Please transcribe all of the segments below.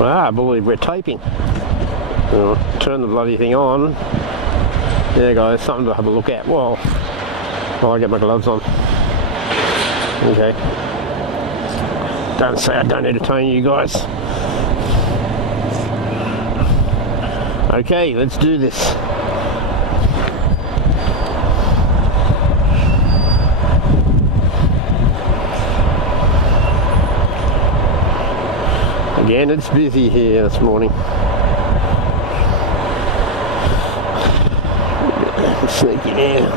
I believe we're taping. I'll turn the bloody thing on. There guys, something to have a look at while I get my gloves on. Okay. Don't say I don't entertain you guys. Okay, let's do this. Again, it's busy here this morning. Sneak in here.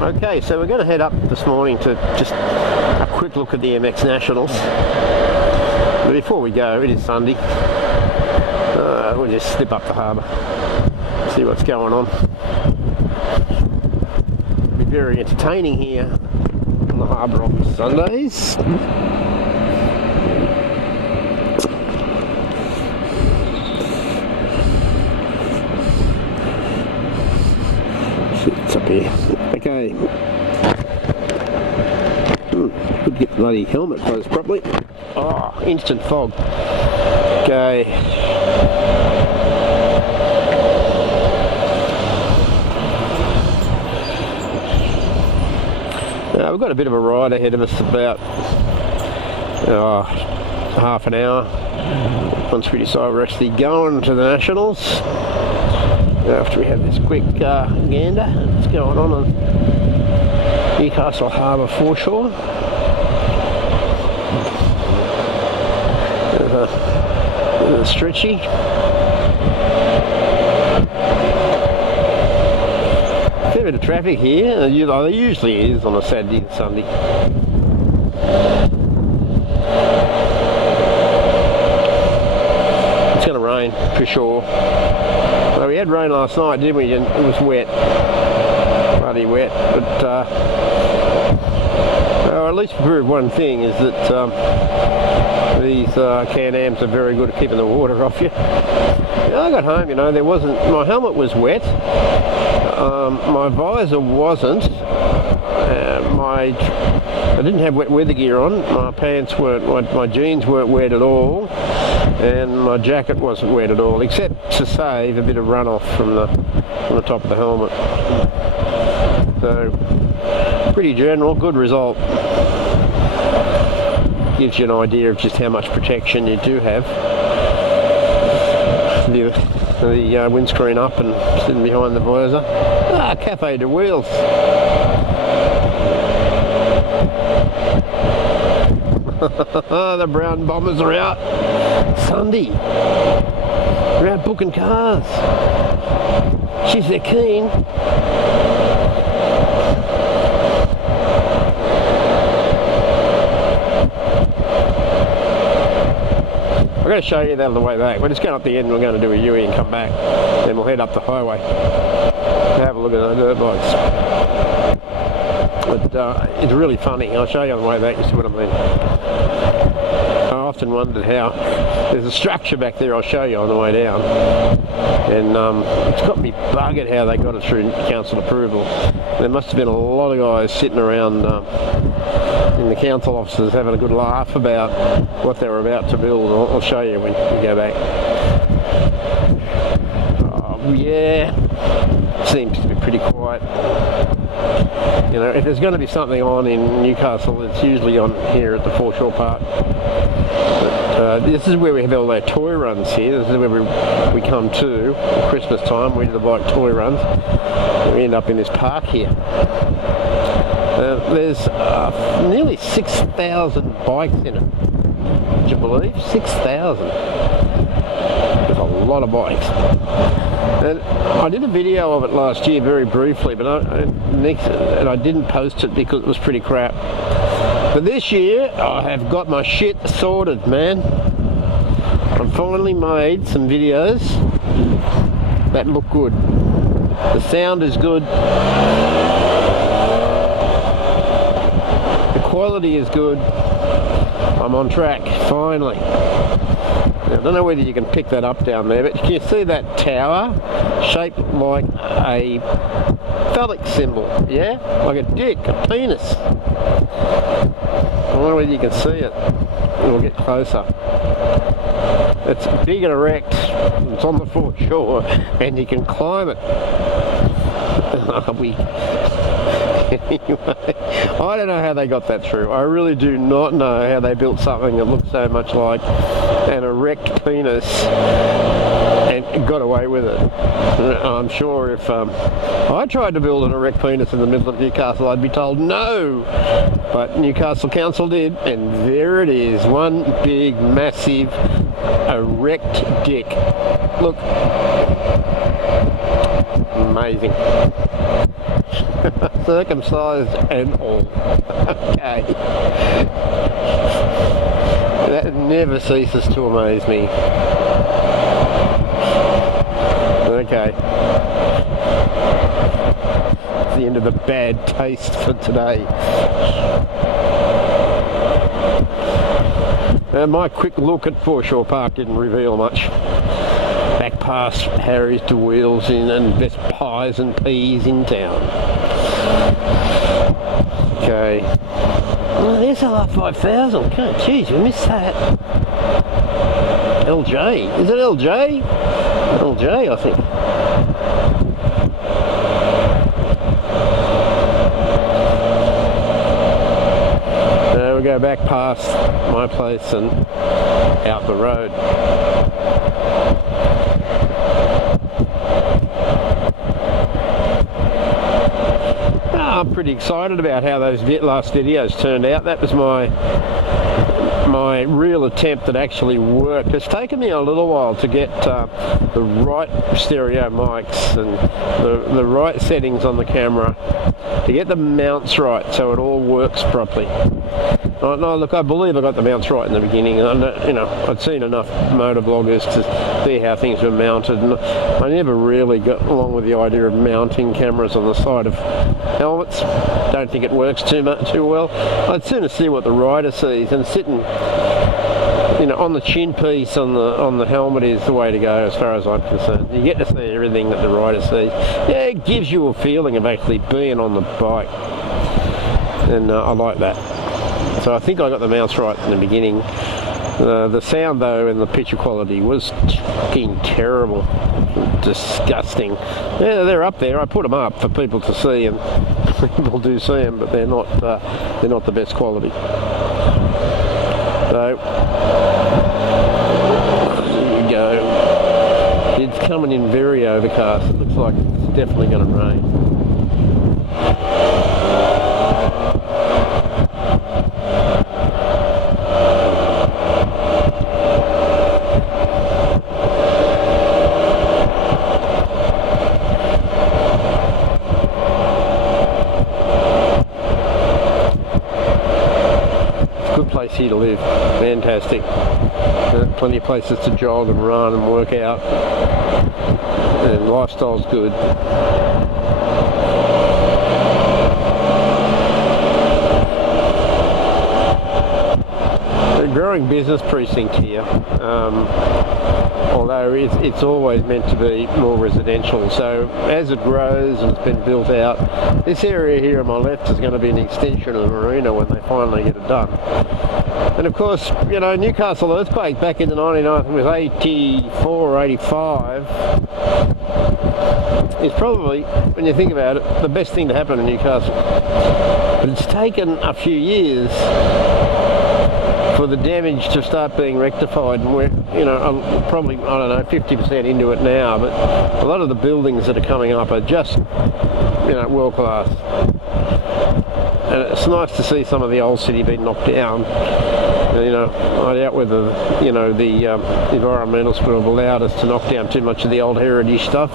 Okay, so we're going to head up this morning to just a quick look at the MX Nationals. But before we go, it is Sunday. We'll just slip up the harbour, see what's going on. It'll be very entertaining here on the harbour on Sundays. It's up here. Okay. Could get the bloody helmet closed properly. Oh, instant fog. Okay. We've got a bit of a ride ahead of us, about half an hour, once we decide we're actually going to the Nationals. After we have this quick gander at what's going on Newcastle Harbour foreshore. There's a stretchy. Fair bit of traffic here. There usually is on a Saturday and Sunday. It's going to rain for sure. Well, we had rain last night, didn't we? And it was wet, bloody wet. But at least we proved one thing, is that these Can-Ams are very good at keeping the water off you. I got home, there wasn't. My helmet was wet. My visor wasn't. I didn't have wet weather gear on. My pants weren't. My jeans weren't wet at all. And my jacket wasn't wet at all, except to save a bit of runoff from the top of the helmet. So, pretty general, good result. Gives you an idea of just how much protection you do have. The windscreen up and sitting behind the visor. Cafe de Wheels. The brown bombers are out. Sunday. We're out booking cars. Jeez, they're keen. I'm going to show you that on the way back. We're just going up the end and we're going to do a U-E and come back. Then we'll head up the highway. Have a look at the dirt bikes. But it's really funny. I'll show you on the way back, you see what I mean. I often wondered how there's a structure back there I'll show you on the way down, and it's got me buggered how they got it through council approval. There must have been a lot of guys sitting around in the council offices having a good laugh about what they were about to build. I'll show you when we go back. Yeah, seems to be pretty quiet. If there's going to be something on in Newcastle, it's usually on here at the foreshore part. But this is where we have all our toy runs here. This is where we come to at Christmas time. We do the bike toy runs. We end up in this park here. There's nearly 6,000 bikes in it. Would you believe? 6,000. There's a lot of bikes. And I did a video of it last year very briefly, but I didn't post it because it was pretty crap. But this year I have got my shit sorted, man. I've finally made some videos that look good. The sound is good. The quality is good. I'm on track, finally. Now, I don't know whether you can pick that up down there, but can you see that tower shaped like a phallic symbol? Yeah? Like a dick, a penis. I don't know whether you can see it. We'll get closer. It's big and erect. It's on the foreshore, and you can climb it. Anyway, I don't know how they got that through. I really do not know how they built something that looks so much like an erect penis and got away with it. I'm sure if I tried to build an erect penis in the middle of Newcastle, I'd be told no. But Newcastle Council did, and there it is. One big, massive, erect dick. Look. Amazing. Circumcised and all. Okay. That never ceases to amaze me. Okay. It's the end of the bad taste for today. My quick look at Foreshore Park didn't reveal much. Back past Harry's to Wheels in and best pies and peas in town. Okay. Oh, there's LR5000. Okay, geez, we missed that. LJ. Is it LJ? LJ, I think. We go back past my place and out the road. I'm pretty excited about how those last videos turned out. That was my real attempt that actually worked. It's taken me a little while to get the right stereo mics and the right settings on the camera, to get the mounts right so it all works properly. No, look, I believe I got the mounts right in the beginning. I'd seen enough motovloggers to see how things were mounted, and I never really got along with the idea of mounting cameras on the side of helmets. Don't think it works too well. I'd sooner see what the rider sees, and sitting, on the chin piece on the helmet is the way to go as far as I'm concerned. You get to see everything that the rider sees. Yeah, it gives you a feeling of actually being on the bike, and I like that. So I think I got the mounts right in the beginning. The sound though and the picture quality was fucking terrible, disgusting. Yeah, they're up there. I put them up for people to see, and people do see them, but they're not the best quality. So there you go. It's coming in very overcast. It looks like it's definitely going to rain. Place here to live. Fantastic. Plenty of places to jog and run and work out, and lifestyle's good. A growing business precinct here, although it's always meant to be more residential. So as it grows and it's been built out, this area here on my left is going to be an extension of the marina when they finally get it done. And of course, Newcastle earthquake back in the 99, it was 84 or 85, is probably, when you think about it, the best thing to happen in Newcastle. But it's taken a few years for the damage to start being rectified, and we're, I'm probably, 50% into it now, but a lot of the buildings that are coming up are just, world class. And it's nice to see some of the old city being knocked down. I doubt whether, the environmentalists would have allowed us to knock down too much of the old heritage stuff.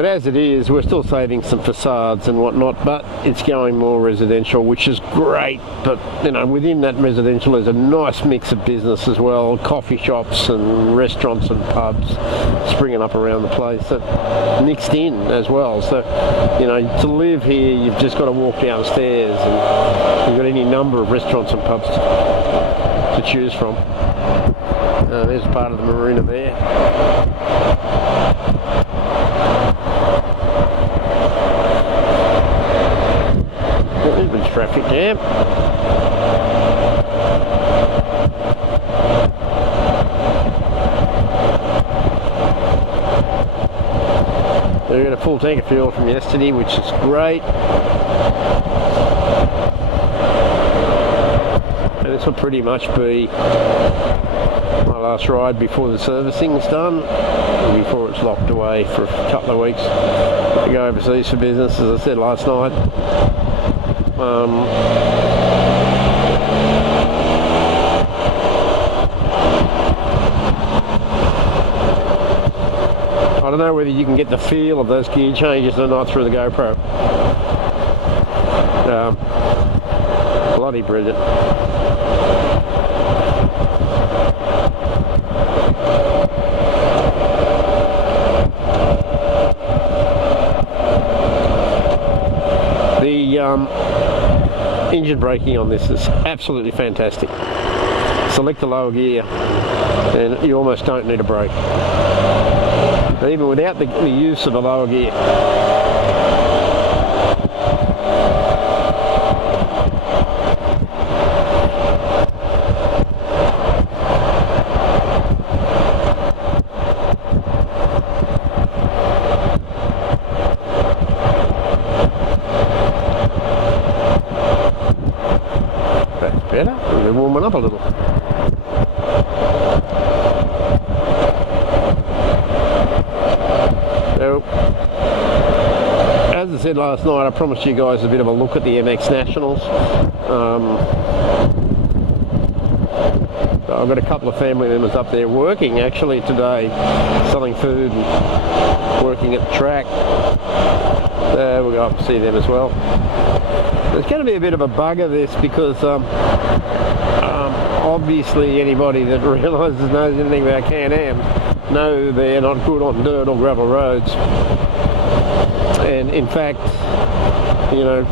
But as it is, we're still saving some facades and whatnot, but it's going more residential, which is great. But, you know, within that residential there's a nice mix of business as well, coffee shops and restaurants and pubs springing up around the place that mixed in as well. So, you know, to live here, you've just got to walk downstairs and you've got any number of restaurants and pubs to choose from. There's part of the marina there. A little bit of traffic jam. We got a full tank of fuel from yesterday, which is great. And this will pretty much be my last ride before the servicing's done, before it's locked away for a couple of weeks to go overseas for business, as I said last night. I don't know whether you can get the feel of those gear changes or not through the GoPro. Bloody brilliant. The engine braking on this is absolutely fantastic. Select the lower gear and you almost don't need a brake. But even without the use of a lower gear. That's better. We're warming up a little. So, as I said last night, I promised you guys a bit of a look at the MX Nationals. So I've got a couple of family members up there working actually today, selling food and working at the track. We'll go up and see them as well. There's going to be a bit of a bugger this because obviously anybody that realises knows anything about Can-Am know they're not good on dirt or gravel roads. And in fact, you know,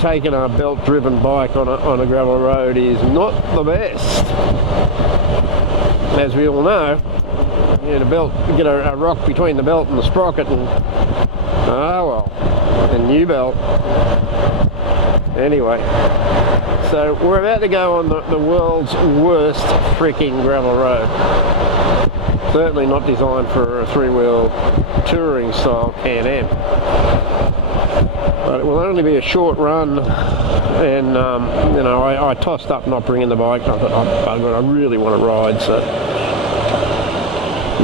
taking a belt-driven bike on a gravel road is not the best. As we all know, you know, you get a rock between the belt and the sprocket and, a new belt. Anyway, so we're about to go on the world's worst freaking gravel road. Certainly not designed for a three-wheel touring style Can-Am. But it will only be a short run, and you know, I tossed up not bringing the bike. I thought, I really want to ride, so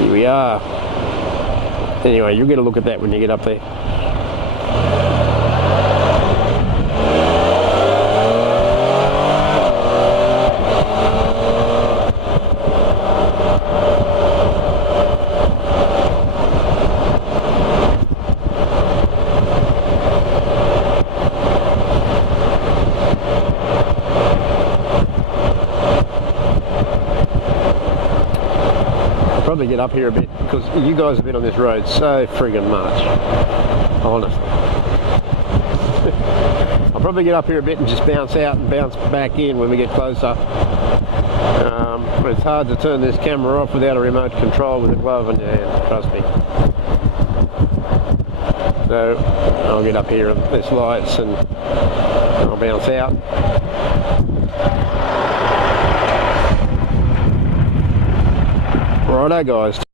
here we are. Anyway, you'll get a look at that when you get up there. Probably get up here a bit because you guys have been on this road so friggin' much, honestly. I'll probably get up here a bit and just bounce out and bounce back in when we get closer. But it's hard to turn this camera off without a remote control with a glove in your hand, trust me. So I'll get up here and there's lights and I'll bounce out. Righto guys.